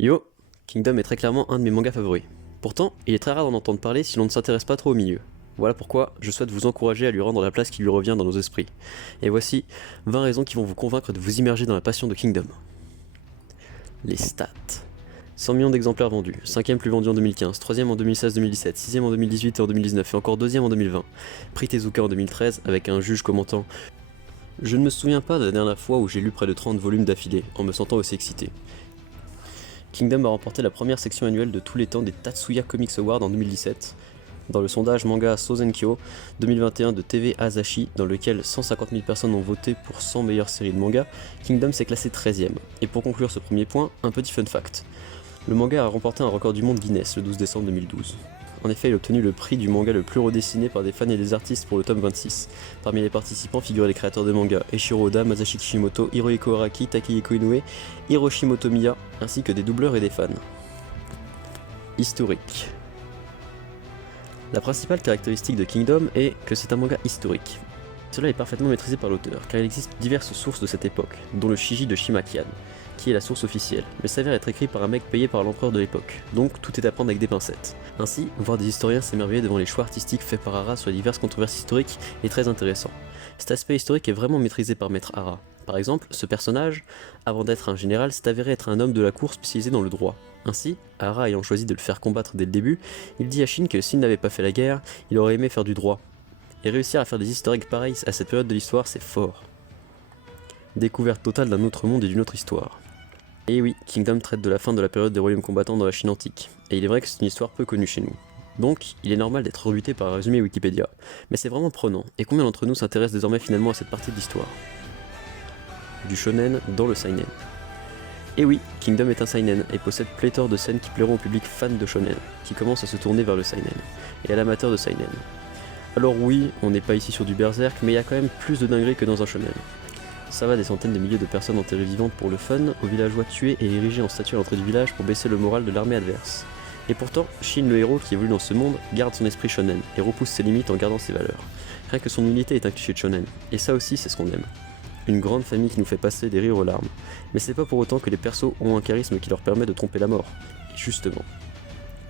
Yo, Kingdom est très clairement un de mes mangas favoris. Pourtant, il est très rare d'en entendre parler si l'on ne s'intéresse pas trop au milieu. Voilà pourquoi je souhaite vous encourager à lui rendre la place qui lui revient dans nos esprits. Et voici 20 raisons qui vont vous convaincre de vous immerger dans la passion de Kingdom. Les stats. 100 millions d'exemplaires vendus, 5ème plus vendu en 2015, 3ème en 2016-2017, 6ème en 2018 et en 2019 et encore 2ème en 2020. Prix Tezuka en 2013 avec un juge commentant « Je ne me souviens pas de la dernière fois où j'ai lu près de 30 volumes d'affilée, en me sentant aussi excité. » Kingdom a remporté la première section annuelle de tous les temps des Tatsuya Comics Awards en 2017, dans le sondage manga Sozenkyo 2021 de TV Asahi, dans lequel 150 000 personnes ont voté pour 100 meilleures séries de manga, Kingdom s'est classé 13ème. Et pour conclure ce premier point, un petit fun fact. Le manga a remporté un record du monde Guinness le 12 décembre 2012. En effet, il a obtenu le prix du manga le plus redessiné par des fans et des artistes pour le tome 26. Parmi les participants figuraient les créateurs de manga Eiichiro Oda, Masashi Kishimoto, Hirohiko Araki, Takehiko Inoue, Hiroshi Motomiya, ainsi que des doubleurs et des fans. Historique. La principale caractéristique de Kingdom est que c'est un manga historique. Cela est parfaitement maîtrisé par l'auteur, car il existe diverses sources de cette époque, dont le Shiji de Shimakian, qui est la source officielle, mais s'avère être écrit par un mec payé par l'empereur de l'époque, donc tout est à prendre avec des pincettes. Ainsi, voir des historiens s'émerveiller devant les choix artistiques faits par Hara sur les diverses controverses historiques est très intéressant. Cet aspect historique est vraiment maîtrisé par Maître Hara. Par exemple, ce personnage, avant d'être un général, s'est avéré être un homme de la cour spécialisé dans le droit. Ainsi, Hara ayant choisi de le faire combattre dès le début, il dit à Shin que s'il n'avait pas fait la guerre, il aurait aimé faire du droit. Et réussir à faire des historiques pareils à cette période de l'histoire, c'est fort. Découverte totale d'un autre monde et d'une autre histoire. Et oui, Kingdom traite de la fin de la période des royaumes combattants dans la Chine antique, et il est vrai que c'est une histoire peu connue chez nous. Donc, il est normal d'être rebuté par un résumé Wikipédia, mais c'est vraiment prenant, et combien d'entre nous s'intéressent désormais finalement à cette partie de l'histoire? Du shonen dans le seinen. Et oui, Kingdom est un seinen, et possède pléthore de scènes qui plairont au public fan de shonen, qui commence à se tourner vers le seinen, et à l'amateur de seinen. Alors oui, on n'est pas ici sur du berserk, mais il y a quand même plus de dingueries que dans un shonen. Ça va des centaines de milliers de personnes enterrées vivantes pour le fun, aux villageois tués et érigés en statue à l'entrée du village pour baisser le moral de l'armée adverse. Et pourtant, Shin le héros qui évolue dans ce monde garde son esprit shonen et repousse ses limites en gardant ses valeurs. Rien que son unité est un cliché de shonen, et ça aussi c'est ce qu'on aime. Une grande famille qui nous fait passer des rires aux larmes. Mais c'est pas pour autant que les persos ont un charisme qui leur permet de tromper la mort. Et justement,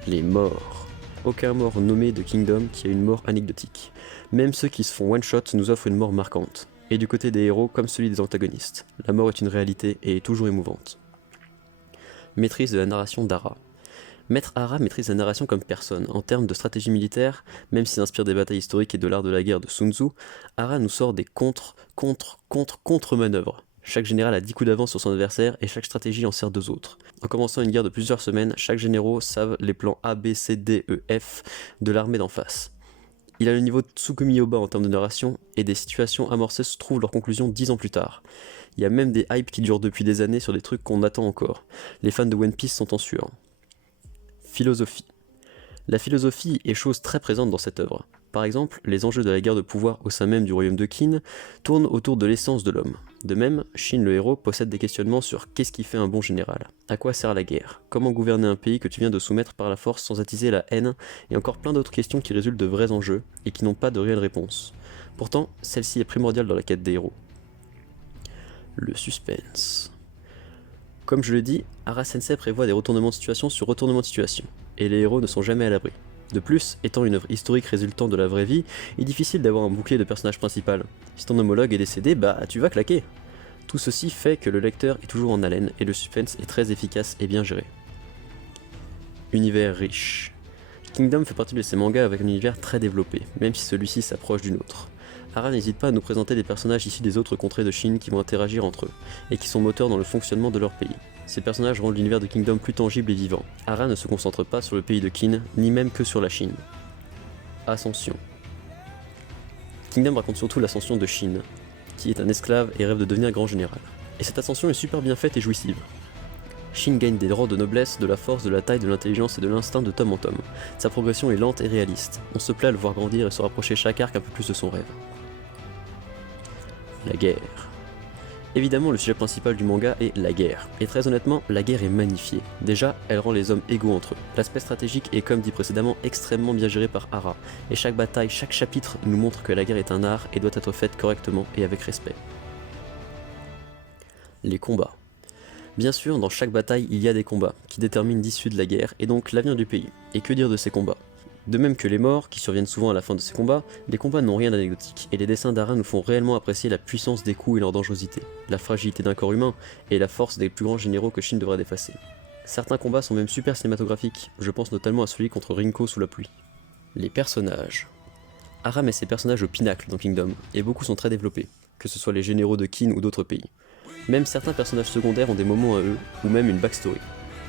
les morts. Aucun mort nommé de Kingdom qui a une mort anecdotique. Même ceux qui se font one-shot nous offrent une mort marquante. Et du côté des héros comme celui des antagonistes, la mort est une réalité et est toujours émouvante. Maîtrise de la narration d'Hara. Maître Hara maîtrise la narration comme personne. En termes de stratégie militaire, même s'il inspire des batailles historiques et de l'art de la guerre de Sun Tzu, Hara nous sort des contre-manœuvres. Chaque général a 10 coups d'avance sur son adversaire et chaque stratégie en sert 2 autres. En commençant une guerre de plusieurs semaines, chaque généraux savent les plans A, B, C, D, E, F de l'armée d'en face. Il a le niveau de Tsukumi Yoba en termes de narration, et des situations amorcées se trouvent leur conclusion 10 ans plus tard. Il y a même des hypes qui durent depuis des années sur des trucs qu'on attend encore. Les fans de One Piece sont en sueur. Philosophie. La philosophie est chose très présente dans cette œuvre. Par exemple, les enjeux de la guerre de pouvoir au sein même du royaume de Qin tournent autour de l'essence de l'homme. De même, Shin le héros possède des questionnements sur qu'est-ce qui fait un bon général, à quoi sert la guerre, comment gouverner un pays que tu viens de soumettre par la force sans attiser la haine, et encore plein d'autres questions qui résultent de vrais enjeux et qui n'ont pas de réelle réponse. Pourtant, celle-ci est primordiale dans la quête des héros. Le suspense. Comme je le dis, Hara Sensei prévoit des retournements de situation sur retournements de situation, et les héros ne sont jamais à l'abri. De plus, étant une œuvre historique résultant de la vraie vie, il est difficile d'avoir un bouclier de personnage principal. Si ton homologue est décédé, bah tu vas claquer. Tout ceci fait que le lecteur est toujours en haleine et le suspense est très efficace et bien géré. Univers riche. Kingdom fait partie de ces mangas avec un univers très développé, même si celui-ci s'approche d'une autre. Hara n'hésite pas à nous présenter des personnages issus des autres contrées de Chine qui vont interagir entre eux, et qui sont moteurs dans le fonctionnement de leur pays. Ces personnages rendent l'univers de Kingdom plus tangible et vivant. Hara ne se concentre pas sur le pays de Qin, ni même que sur la Chine. Ascension. Kingdom raconte surtout l'ascension de Shin, qui est un esclave et rêve de devenir grand général. Et cette ascension est super bien faite et jouissive. Shin gagne des droits de noblesse, de la force, de la taille, de l'intelligence et de l'instinct de tome en tome. Sa progression est lente et réaliste. On se plaît à le voir grandir et se rapprocher chaque arc un peu plus de son rêve. La guerre. Évidemment, le sujet principal du manga est la guerre. Et très honnêtement, la guerre est magnifiée. Déjà, elle rend les hommes égaux entre eux. L'aspect stratégique est, comme dit précédemment, extrêmement bien géré par Hara. Et chaque bataille, chaque chapitre nous montre que la guerre est un art et doit être faite correctement et avec respect. Les combats. Bien sûr, dans chaque bataille, il y a des combats, qui déterminent l'issue de la guerre, et donc l'avenir du pays. Et que dire de ces combats? De même que les morts, qui surviennent souvent à la fin de ces combats, les combats n'ont rien d'anecdotique, et les dessins d'Ara nous font réellement apprécier la puissance des coups et leur dangerosité, la fragilité d'un corps humain, et la force des plus grands généraux que Shin devrait dépasser. Certains combats sont même super cinématographiques, je pense notamment à celui contre Rinko sous la pluie. Les personnages. Ara met ses personnages au pinacle dans Kingdom, et beaucoup sont très développés, que ce soit les généraux de Qin ou d'autres pays. Même certains personnages secondaires ont des moments à eux, ou même une backstory.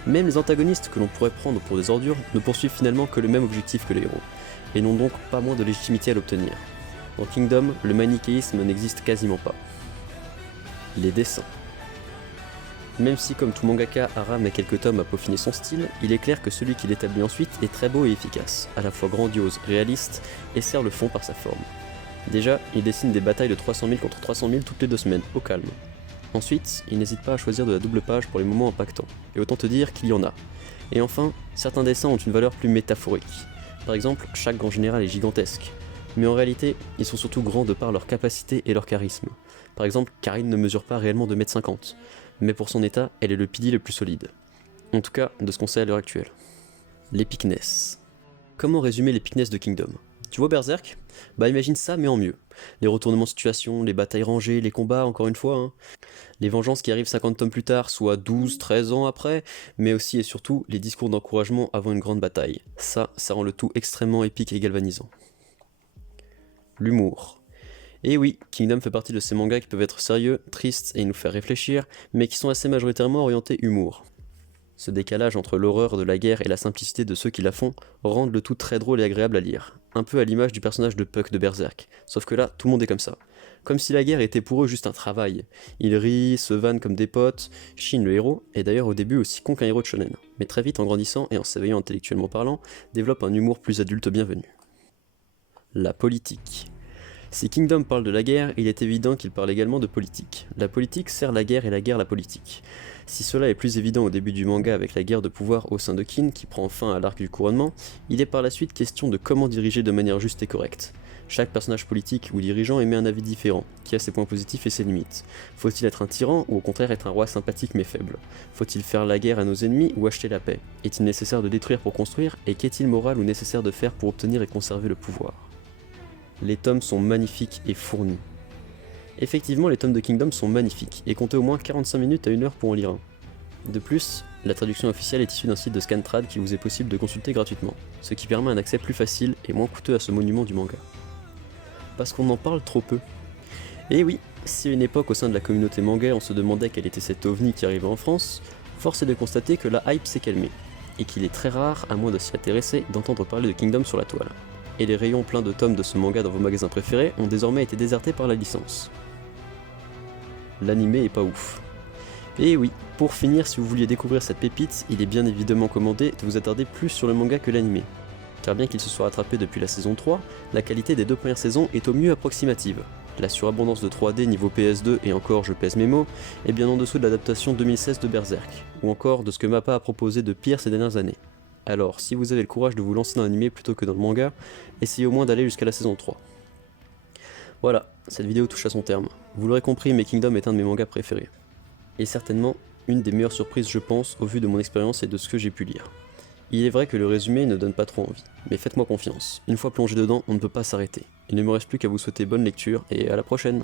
Même les antagonistes que l'on pourrait prendre pour des ordures ne poursuivent finalement que le même objectif que les héros, et n'ont donc pas moins de légitimité à l'obtenir. Dans Kingdom, le manichéisme n'existe quasiment pas. Les dessins. Même si comme tout mangaka, Ara met quelques tomes à peaufiner son style, il est clair que celui qu'il établit ensuite est très beau et efficace, à la fois grandiose, réaliste, et sert le fond par sa forme. Déjà, il dessine des batailles de 300 000 contre 300 000 toutes les 2 semaines, au calme. Ensuite, il n'hésite pas à choisir de la double page pour les moments impactants, et autant te dire qu'il y en a. Et enfin, certains dessins ont une valeur plus métaphorique. Par exemple, chaque grand général est gigantesque, mais en réalité, ils sont surtout grands de par leur capacité et leur charisme. Par exemple, Karine ne mesure pas réellement 2,50 m, mais pour son état, elle est le pilier le plus solide. En tout cas, de ce qu'on sait à l'heure actuelle. L'épicness. Comment résumer l'épicness de Kingdom? Tu vois Berserk? Bah imagine ça mais en mieux. Les retournements de situation, les batailles rangées, les combats encore une fois, hein. Les vengeances qui arrivent 50 tomes plus tard, soit 12-13 ans après, mais aussi et surtout les discours d'encouragement avant une grande bataille. Ça rend le tout extrêmement épique et galvanisant. L'humour. Et oui, Kingdom fait partie de ces mangas qui peuvent être sérieux, tristes et nous faire réfléchir, mais qui sont assez majoritairement orientés humour. Ce décalage entre l'horreur de la guerre et la simplicité de ceux qui la font rendent le tout très drôle et agréable à lire. Un peu à l'image du personnage de Puck de Berserk. Sauf que là, tout le monde est comme ça. Comme si la guerre était pour eux juste un travail. Ils rient, se vannent comme des potes. Shin, le héros, est d'ailleurs au début aussi con qu'un héros de shonen. Mais très vite, en grandissant et en s'éveillant intellectuellement parlant, développe un humour plus adulte bienvenu. La politique. Si Kingdom parle de la guerre, il est évident qu'il parle également de politique. La politique sert la guerre et la guerre la politique. Si cela est plus évident au début du manga avec la guerre de pouvoir au sein de Qin qui prend fin à l'arc du couronnement, il est par la suite question de comment diriger de manière juste et correcte. Chaque personnage politique ou dirigeant émet un avis différent, qui a ses points positifs et ses limites. Faut-il être un tyran ou au contraire être un roi sympathique mais faible? Faut-il faire la guerre à nos ennemis ou acheter la paix? Est-il nécessaire de détruire pour construire? Et qu'est-il moral ou nécessaire de faire pour obtenir et conserver le pouvoir? Les tomes sont magnifiques et fournis. Effectivement, les tomes de Kingdom sont magnifiques, et comptez au moins 45 minutes à 1 heure pour en lire un. De plus, la traduction officielle est issue d'un site de Scantrad qui vous est possible de consulter gratuitement, ce qui permet un accès plus facile et moins coûteux à ce monument du manga. Parce qu'on en parle trop peu. Et oui, si à une époque au sein de la communauté manga on se demandait quel était cet ovni qui arrivait en France, force est de constater que la hype s'est calmée, et qu'il est très rare, à moins de s'y intéresser, d'entendre parler de Kingdom sur la toile. Et les rayons pleins de tomes de ce manga dans vos magasins préférés ont désormais été désertés par la licence. L'animé est pas ouf. Et oui, pour finir, si vous vouliez découvrir cette pépite, il est bien évidemment commandé de vous attarder plus sur le manga que l'animé. Car bien qu'il se soit rattrapé depuis la saison 3, la qualité des 2 premières saisons est au mieux approximative. La surabondance de 3D niveau PS2 et encore je pèse mes mots est bien en dessous de l'adaptation 2016 de Berserk, ou encore de ce que Mappa a proposé de pire ces dernières années. Alors, si vous avez le courage de vous lancer dans l'animé plutôt que dans le manga, essayez au moins d'aller jusqu'à la saison 3. Voilà, cette vidéo touche à son terme. Vous l'aurez compris, mais Kingdom est un de mes mangas préférés. Et certainement, une des meilleures surprises je pense, au vu de mon expérience et de ce que j'ai pu lire. Il est vrai que le résumé ne donne pas trop envie, mais faites-moi confiance, une fois plongé dedans, on ne peut pas s'arrêter. Il ne me reste plus qu'à vous souhaiter bonne lecture, et à la prochaine.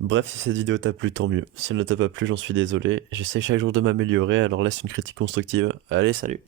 Bref, si cette vidéo t'a plu, tant mieux. Si elle ne t'a pas plu, j'en suis désolé. J'essaie chaque jour de m'améliorer, alors laisse une critique constructive. Allez, salut!